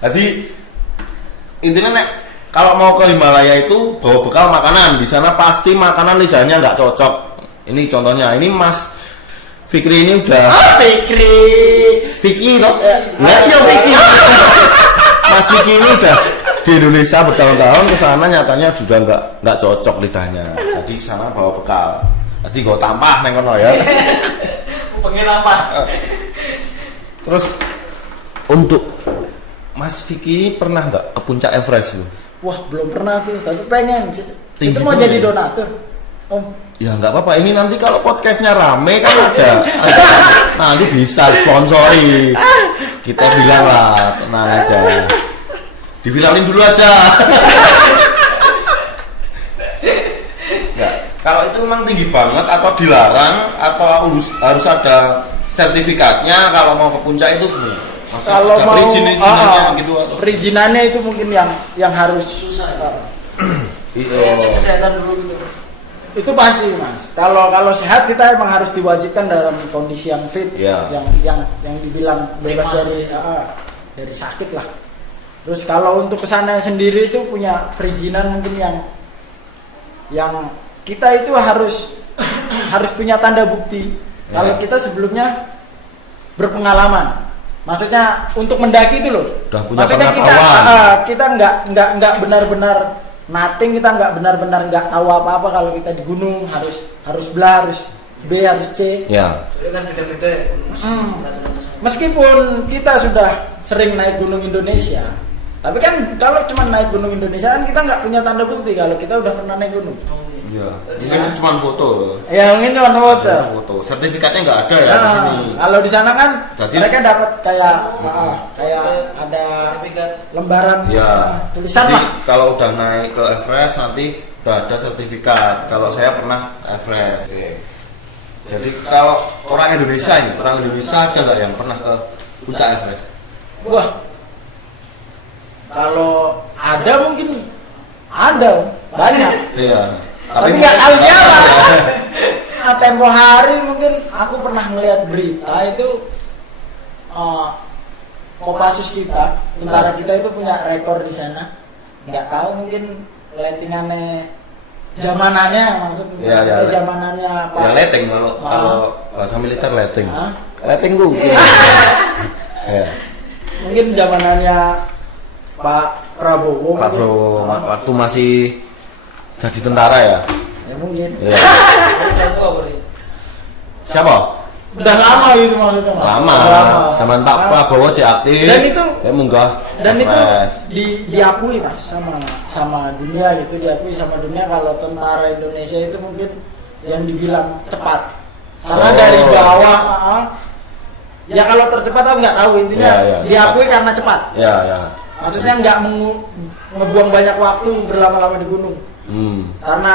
Jadi intinya nek kalau mau ke Himalaya itu bawa bekal makanan. Di sana pasti makanan lidahnya nggak cocok. Ini contohnya, ini Mas Fikri ini udah Vicky toh? Ya, iya Vicky. Mas Vicky ini udah di Indonesia bertahun-tahun, ke sana nyatanya juga nggak cocok lidahnya. Jadi sana bawa bekal. Jadi gue tampah neng kono ya. Pengen apa? Terus untuk Mas Vicky pernah nggak ke puncak Everest itu? Wah, belum pernah tuh, tapi pengen. Tinggi Itu mau banget jadi ya? donatur. Om, Ya nggak apa-apa. Ini nanti kalau podcastnya rame kan ada nanti bisa sponsori. Kita bilang lah, tenang aja. Diviralin dulu aja. Nggak. Kalau itu memang tinggi banget atau dilarang atau harus ada sertifikatnya kalau mau ke puncak itu maksudnya Kalau ada mau perizinannya gitu atau? perizinannya itu mungkin yang harus Susah. Iya. Kayak cek kesehatan dulu gitu. itu pasti mas. Kalau sehat kita emang harus diwajibkan dalam kondisi yang fit, Iya. yang dibilang bebas dari sakit lah. Terus kalau untuk kesana sendiri itu punya perizinan mungkin yang kita itu harus punya tanda bukti kalau kita sebelumnya berpengalaman. Maksudnya untuk mendaki itu loh. Udah punya Maksudnya pengetahuan. kita nggak benar-benar nothing, kita nggak benar-benar nggak tahu apa-apa kalau kita di gunung harus harus B harus C. Ya. Soalnya kan beda-beda ya. Meskipun kita sudah sering naik gunung Indonesia, tapi kan kalau cuma naik gunung Indonesia kan kita nggak punya tanda bukti kalau kita udah pernah naik gunung. Iya. Ini cuma foto. Ya mungkin cuma foto. Ya, foto. Sertifikatnya nggak ada ya di Nah, sini. kalau di sana kan Jadi- mereka dapat kayak ada Sertifikat. lembaran Ya. tulisan Jadi lah. kalau udah naik ke Everest nanti udah ada sertifikat. Kalau saya pernah Everest. Jadi kalau orang Indonesia ada nggak yang pernah ke puncak Everest? Wah, kalau ada mungkin ada banyak. Iya. Tapi nggak tahu siapa. Nah, tempo hari mungkin aku pernah ngelihat berita itu Kopassus kita, tentara kita itu punya rekor di sana. Nggak tahu mungkin lettingannya zamanannya maksudnya Ya. zamanannya Pak. Ya letting kalau bahasa militer letting. Hah? Letting tuh. Ya. Mungkin zamanannya Pak Prabowo. Pak mungkin. Bro, waktu masih jadi tentara ya. Ya mungkin. Iya. Udah tua boleh. Siapa? Udah lama itu maksudnya. Mas. Lama. Udah lama. Zaman Pak Ah. Prabowo aktif. Dan itu munggah. dan itu Everest. diakui mas sama dunia gitu, diakui sama dunia kalau tentara Indonesia itu mungkin yang dibilang cepat karena Oh. dari bawah ya kalau tercepat aku nggak tahu intinya Ya, diakui karena cepat, Ya. maksudnya nggak ngebuang banyak waktu berlama-lama di gunung karena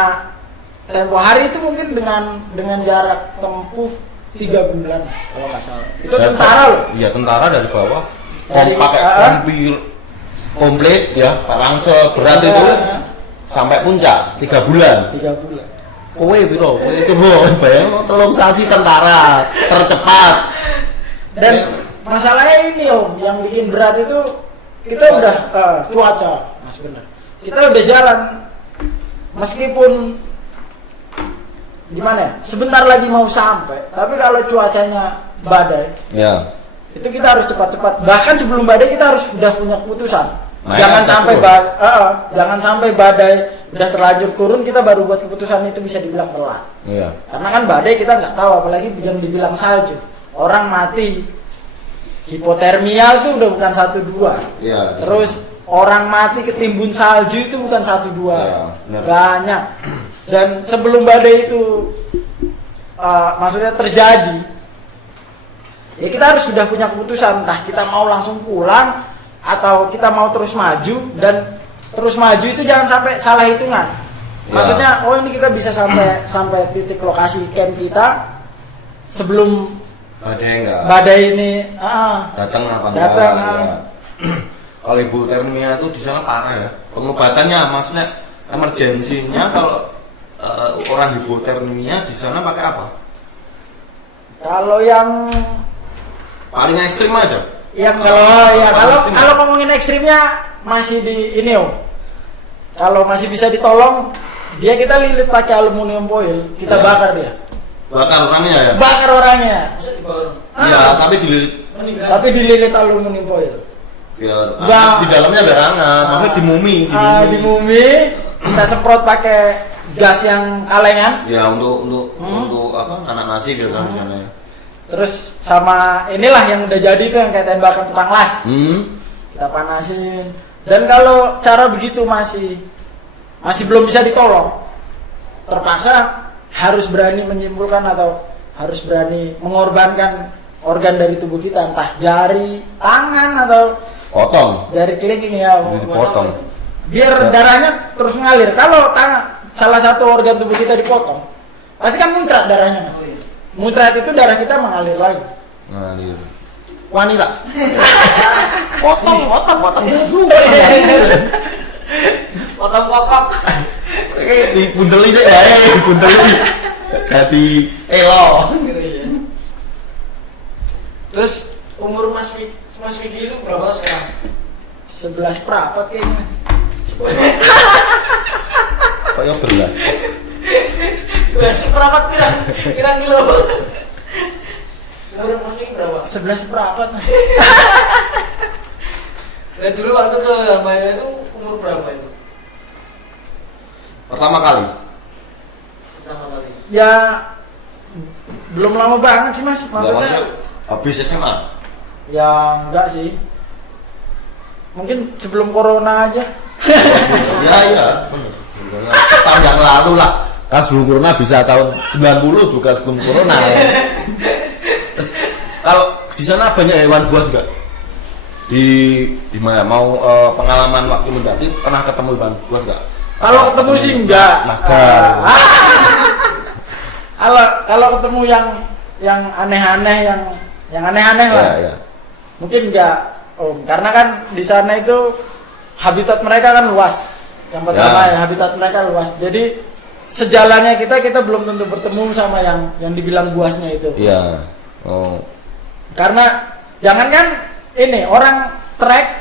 tempo hari itu mungkin dengan jarak tempuh 3 bulan kalau nggak salah itu tentara loh. Iya, tentara dari bawah. Dari- Pakai kompi komplit ya, Pak Rangsel berat itu sampai puncak 3 bulan. 3 bulan. Kowe piro? Kowe coba bayang telung sasi tentara tercepat. Dan masalahnya ini om, yang bikin berat itu kita udah cuaca, mas benar. Kita udah jalan, meskipun gimana ya, sebentar lagi mau sampai, tapi kalau cuacanya badai, Ya. itu kita harus cepat-cepat. Bahkan sebelum badai kita harus udah punya keputusan. Nah, jangan ya, sampai betul. jangan sampai badai udah terlanjur turun kita baru buat keputusan, itu bisa dibilang telat. Iya. Karena kan badai kita nggak tahu, apalagi yang dibilang salju. Orang mati hipotermia itu udah bukan 1-2. Iya. Terus orang mati ketimbun salju itu bukan 1-2. Iya, benar. Banyak. Dan sebelum badai itu maksudnya terjadi, ya kita harus sudah punya keputusan, entah kita mau langsung pulang atau kita mau terus maju. Dan terus maju itu jangan sampai salah hitungan. Maksudnya ini kita bisa sampai titik lokasi camp kita sebelum Badai enggak? badai ini Datang apa enggak? Datang, Ya. Kalau hipotermia itu di sana parah ya. Pengobatannya maksudnya emergensinya kalau orang hipotermia di sana pakai apa? kalau yang Paling ekstrim aja. kalau ngomongin ekstrimnya masih di ini om. Kalau masih bisa ditolong, kita lilit pakai aluminium foil, kita Ya. bakar dia. Bakar orangnya ya. Bakar orangnya. Masa dibawa? Iya, tapi dililit Meninggal. Tapi dililit aluminium foil. biar Nggak. di dalamnya ada hangat. Maksudnya di mumi. Di mumi kita semprot pakai gas yang kalengan. Ya untuk apa? Anak nasi biasa di sana ya. Terus sama inilah yang udah jadi itu yang kayak tembakan tukang las. Kita panasin. Dan kalau cara begitu masih belum bisa ditolong, terpaksa harus berani menyimpulkan atau harus berani mengorbankan organ dari tubuh kita, entah jari, tangan atau Potong. dari kelingking ya. Dipotong. Biar darahnya terus mengalir. Kalau salah satu organ tubuh kita dipotong, pasti kan muncrat darahnya mas. Muncrat itu darah kita mengalir lagi. Ngalir. Wanita. Potong sumpah. Potong kokok. Dibundeli sih ya, dibundeli. Jadi elo. Terus umur Mas Vicky itu berapa sekarang? 11 perapat kayaknya Mas. Kayak beras. 11 perapat pirang kilo. Umur Mas Vicky berapa? 11 perapat. Dan dulu waktu ke Hambaya itu umur berapa itu? Pertama kali. Pertama kali. Ya belum lama banget sih Mas. Maksudnya Maksudnya habis SMA. ya enggak sih. Mungkin sebelum corona aja. Iya, benar. Tahun yang lalu lah. Kan sebelum corona bisa tahun 90 juga sebelum corona. Terus, kalau di sana banyak hewan buas juga. Di mana mau pengalaman waktu mendaki pernah ketemu hewan buas enggak? Kalau ketemu sih enggak. Naga. Kalau ketemu yang aneh-aneh yang aneh-aneh lah. Iya. Mungkin enggak Om, karena kan di sana itu habitat mereka kan luas. Yang pertama ya habitat mereka luas. Jadi sejalannya kita belum tentu bertemu sama yang dibilang buasnya itu. Iya. Oh. Karena jangankan ini orang trek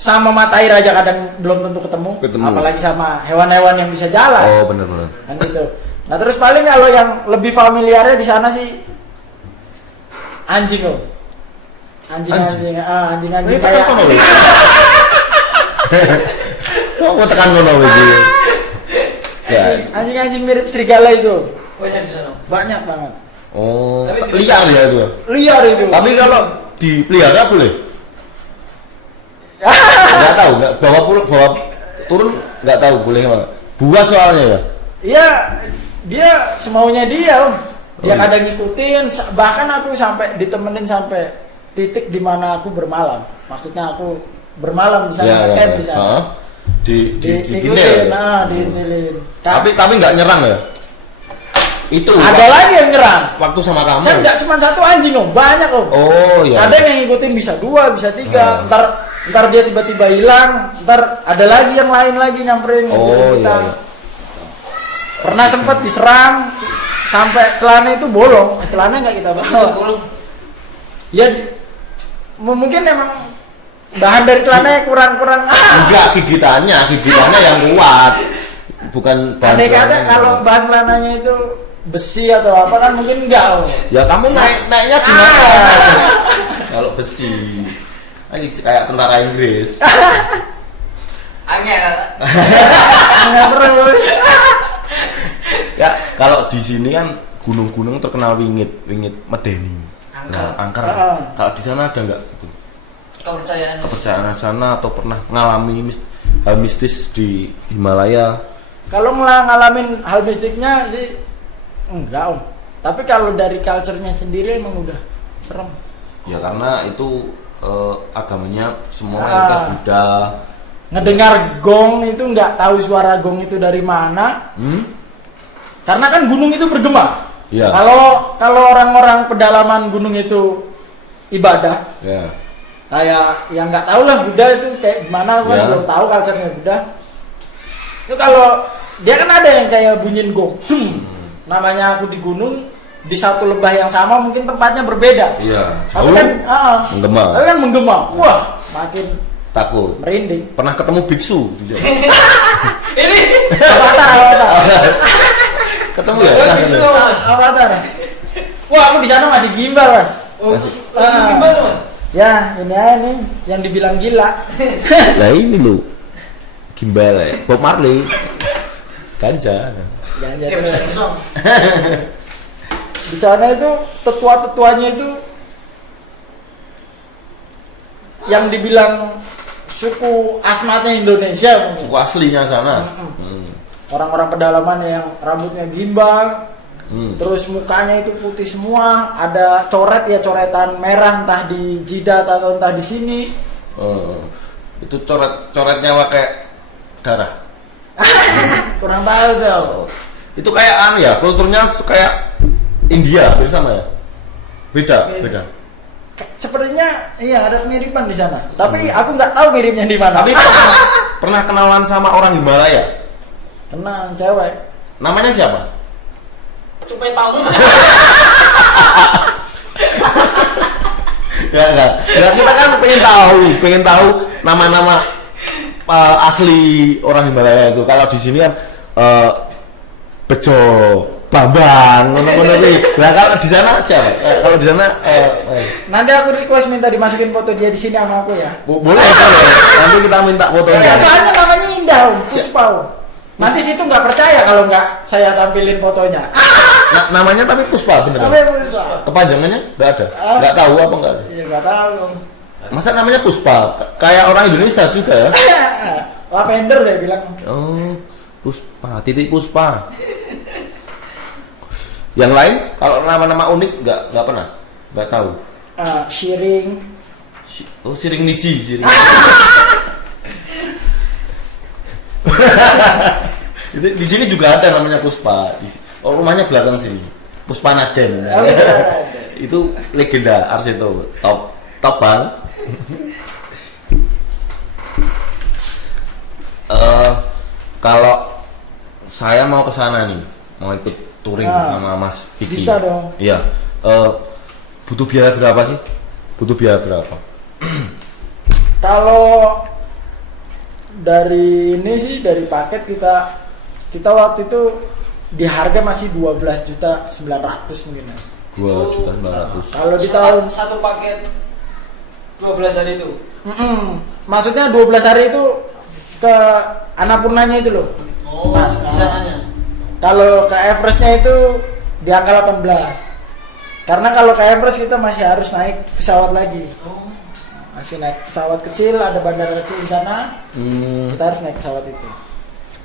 sama mata air aja kadang belum tentu ketemu. Apalagi sama hewan-hewan yang bisa jalan. Oh, benar. Kan gitu. Nah, terus paling kalau yang lebih familiarnya di sana sih anjing Om. Anjing kayak Kok tekan ngono iki? Ya. anjing mirip serigala itu. Banyak di sana. Banyak banget. Oh, Tapi liar ya itu. Liar itu. Tapi kalau dipelihara boleh? Enggak tahu, enggak bawa turun enggak tahu boleh enggak. Buas soalnya ya. Iya, dia semaunya dia Om. Dia Oh, iya. kadang ngikutin, bahkan aku sampai ditemenin sampai titik di mana aku bermalam. Maksudnya aku bermalam di sana, camp di sana. Heeh. Diintil. Diikutin, diintilin. Tapi enggak nyerang ya? Itu Ada lagi yang nyerang. waktu sama kamu. Kan nggak cuma satu anjing Om, banyak Om. Oh iya. Ada yang ngikutin bisa 2, bisa 3. Ntar dia tiba-tiba hilang, ntar ada lagi yang lain lagi nyamperin Oh kita. iya. Pernah sempat diserang sampai celana itu bolong. Celana nggak kita bawa. Ya mungkin emang bahan dari celananya kurang. Enggak, gigitannya yang kuat. Bukan bahan Andai kata celananya. kalau bahan celananya itu besi atau apa kan mungkin enggak Om. Ya kamu naiknya gimana? Kalau besi. Ini kayak tentara Inggris. Angel. Nggak terus. Ya, kalau di sini kan gunung-gunung terkenal wingit medeni. Angker. Kalau di sana ada nggak itu? Kepercayaan sana atau pernah mengalami hal mistis di Himalaya? Kalau ngalamin hal mistiknya sih enggak Om. Tapi kalau dari culture-nya sendiri emang udah serem. Ya karena itu agamanya semua mayoritas Buddha. Ngedengar gong itu nggak tahu suara gong itu dari mana. Karena kan gunung itu bergema. Iya. Kalau orang-orang pedalaman gunung itu ibadah, Ya. kayak yang nggak tahu lah Buddha itu kayak gimana kan Ya. belum tahu culture-nya Buddha. Itu kalau dia kan ada yang kayak bunyiin gong, namanya aku di gunung di satu lembah yang sama mungkin tempatnya berbeda. Iya. Tapi Jauh. kan, Menggema. tapi kan menggema. Wah, makin Takut. merinding. Pernah ketemu biksu? Ini Avatar. Ketemu ya? Pernah ketemu? Avatar. Wah, aku di sana masih gimbal, Mas. masih Ah. gimana Mas? Ya, ini aja nih yang dibilang gila. Lah ini lo gimbal ya. Bob Marley. Ganja. Jangan Kayak terus. Samsung. Di sana itu tetua-tetuanya itu yang dibilang suku asmatnya Indonesia mungkin. Suku aslinya sana. Orang-orang pedalaman yang rambutnya gimbal, Hmm. terus mukanya itu putih semua, ada coret ya, coretan merah entah di jidat atau entah di sini. Itu coretnya pakai darah. Kurang tahu tuh. Itu kayak anu ya, kulturnya kayak India, hampir sama ya? Beda. sepertinya iya ada kemiripan di sana. Tapi aku nggak tahu miripnya di mana. Tapi pernah kenalan sama orang Himalaya? Kenal cewek. Namanya siapa? Cupai tahu. Enggak. Ya, kita kan pengen tahu nama-nama asli orang Himalaya itu. Kalau di sini kan Bejo, Bambang, ngono-ngono iki. Nah, kalau di sana siapa? Kalau di sana Nanti aku request minta dimasukin foto dia di sini sama aku ya. boleh. Nanti kita minta Ya, fotonya. soalnya namanya Indah, Om. Puspa, Om. Nanti situ nggak percaya kalau nggak saya tampilin fotonya. Namanya tapi Puspa bener. Tapi Puspa. Kepanjangannya nggak ada. Nggak tahu apa nggak ada. Iya nggak tahu, Om. Masa namanya Puspa? Kayak orang Indonesia juga ya? Lavender saya bilang. Oh, Puspa, titik Puspa. Yang lain kalau nama-nama unik nggak pernah, nggak tahu. Shiring. Siring Niji, Siring. Di sini juga ada namanya Puspa. Rumahnya belakang sini. Puspa Naden. Itu legenda Arseto. Top bang. Kalau saya mau ke sana nih, mau ikut touring sama Mas Vicky. Bisa dong. Iya. Butuh biaya berapa sih? Butuh biaya berapa? Kalau dari ini sih dari paket kita waktu itu di harga masih 12.900.000 mungkin ya. 2.900.000. Kalau di tahun satu paket 12 hari itu. maksudnya 12 hari itu ke Annapurnanya itu loh. Oh, Mas, di sananya. Kalau ke Everestnya itu di angka 18. Karena kalau ke Everest kita masih harus naik pesawat lagi. Oh. Masih naik pesawat kecil, ada bandara kecil di sana. Kita harus naik pesawat itu.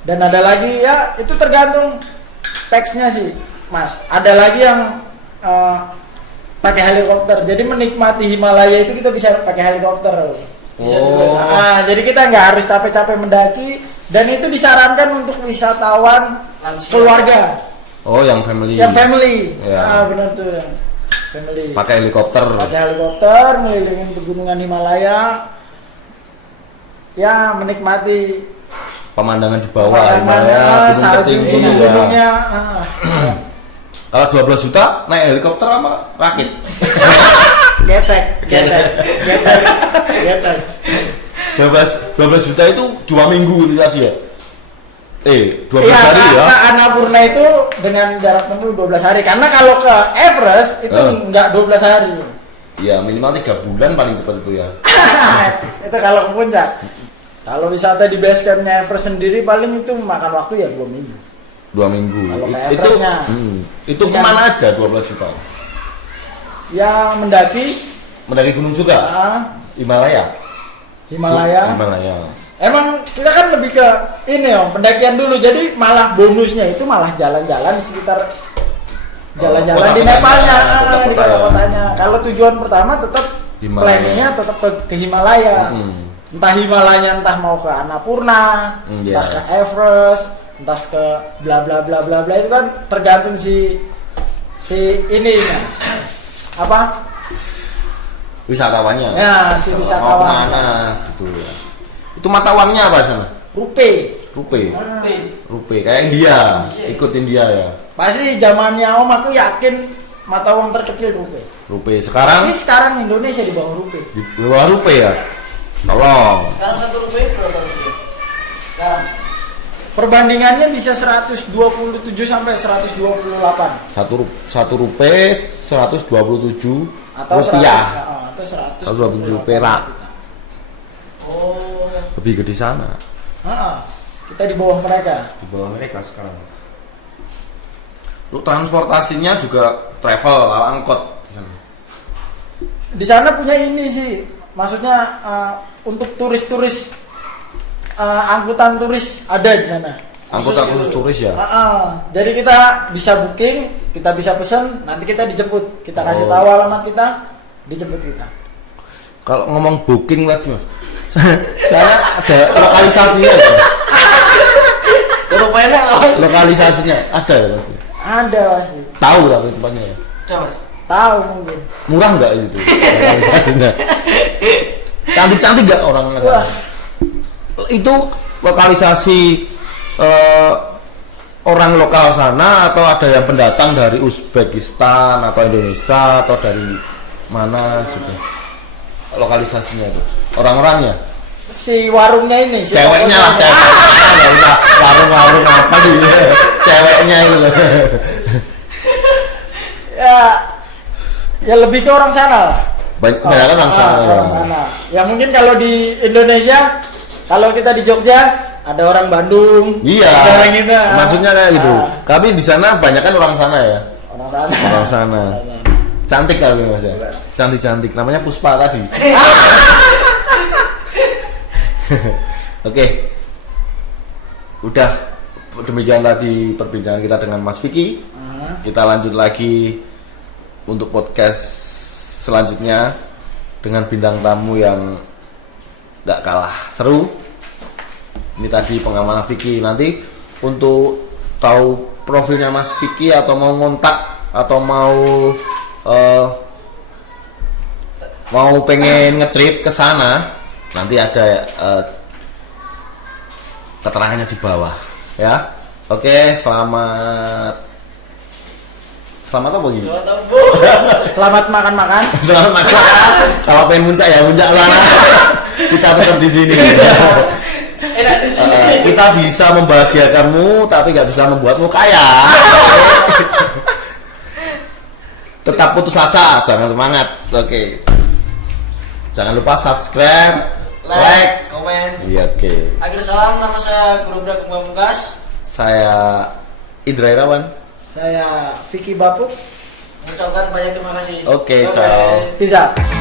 Dan ada lagi ya itu tergantung teksnya sih, Mas. Ada lagi yang pakai helikopter. Jadi menikmati Himalaya itu kita bisa pakai helikopter. Bisa juga. Jadi kita nggak harus capek-capek mendaki. Dan itu disarankan untuk wisatawan keluarga. Oh, yang family. Yang family. Ya. Benar tuh yang family. Pakai helikopter. Pakai helikopter melilingin pegunungan Himalaya. Ya, menikmati Pemandangan di bawah Himalaya, gunung tertinggi ya. gunungnya. Kalau 12 juta naik helikopter apa rakit? Getek. 12 juta itu 2 minggu itu tadi ya? 12 Iya, hari ya? Ke Annapurna itu dengan jarak tempuh 12 hari. Karena kalau ke Everest itu enggak 12 hari. Iya, minimal 3 bulan paling cepat itu ya. Itu kalau ke puncak. Kalau wisata di base campnya Everest sendiri paling itu makan waktu ya 2 minggu. 2 minggu. Kalau ke Everestnya. Itu kemana aja 12 juta? Ya mendaki Gunung juga? Himalaya. Emang kita kan lebih ke ini pendakian dulu. Jadi malah bonusnya itu malah jalan-jalan di sekitar jalan-jalan di Nepalnya, di kota-kotanya. Kalau tujuan pertama tetap planningnya tetap ke Himalaya. Entah Himalaya entah mau ke Annapurna, entah ke Everest, entah ke bla bla bla bla bla itu kan tergantung si ini apa? Wisatawannya. Ya, si wisatawan. Mau kemana gitu ya. Itu mata uangnya apa sana? Rupiah. Rupiah kayak India, ikutin dia ya. Pasti zamannya Om aku yakin mata uang terkecil rupiah. Sekarang? Tapi sekarang Indonesia di bawah rupiah. Di bawah rupiah ya. Tolong. Sekarang 1 rupiah berapa rupiah? Sekarang Perbandingannya bisa 127 sampai 128 Satu rupiah 127 atau rupiah. 100 atau 127 perak. oh, Lebih gede sana. Kita di bawah mereka. Di bawah mereka sekarang. Lu transportasinya juga travel angkot di sana. Di sana punya ini sih, maksudnya untuk turis-turis angkutan turis ada di sana. Angkutan khusus turis ya. Jadi kita bisa booking, kita bisa pesen, nanti kita dijemput. Kita kasih tahu alamat kita, dijemput kita. Kalau ngomong booking lagi Mas, saya ada lokalisasinya. Lokalisasinya ada ya Mas? Ada pasti. Tahu lah tempatnya ya. Mas. tahu mungkin. Murah nggak itu lokalisasinya? Cantik-cantik nggak orang sana? Wah. Itu lokalisasi orang lokal sana atau ada yang pendatang dari Uzbekistan atau Indonesia atau dari mana gitu? Lokalisasinya itu orang-orangnya? Si warungnya ini, si Ceweknya lah, tokonya. cewek. Nggak usah warung-warung apa sih? Ceweknya itu loh. Ya lebih ke orang sana lah. Kebanyakan orang sana. Orang sana. Ya mungkin kalau di Indonesia, kalau kita di Jogja ada orang Bandung, Iya. ada orang itu. Maksudnya kayak gitu. Tapi di sana banyak kan orang sana ya. Orang sana. Orang sana. Cantik kali Mas ya. Cantik-cantik. Namanya Puspa tadi. Oke. Udah demikian tadi perbincangan kita dengan Mas Vicky. Kita lanjut lagi untuk podcast selanjutnya dengan bintang tamu yang gak kalah seru. Ini tadi pengalaman Vicky. Nanti untuk tahu profilnya Mas Vicky atau mau ngontak atau mau pengen ngetrip ke sana, nanti ada keterangannya di bawah ya. Oke, selamat apa gini? Selamat tahun, Bu. Selamat makan-makan. Selamat makan. Kalau pengen muncak ya muncak sana. Kita tetap di sini. Enak di sini. Kita bisa membahagiakanmu, tapi nggak bisa membuatmu kaya. Tetap putus asa, jangan semangat. Oke. Jangan lupa subscribe, like. komen. Iya, oke. Akhir salam, nama saya Guru Brak Pamungkas. Saya Indra Irawan. Saya Vicky Bapuk. Mengucapkan banyak terima kasih. Oke, Bye-bye. ciao. Pizza.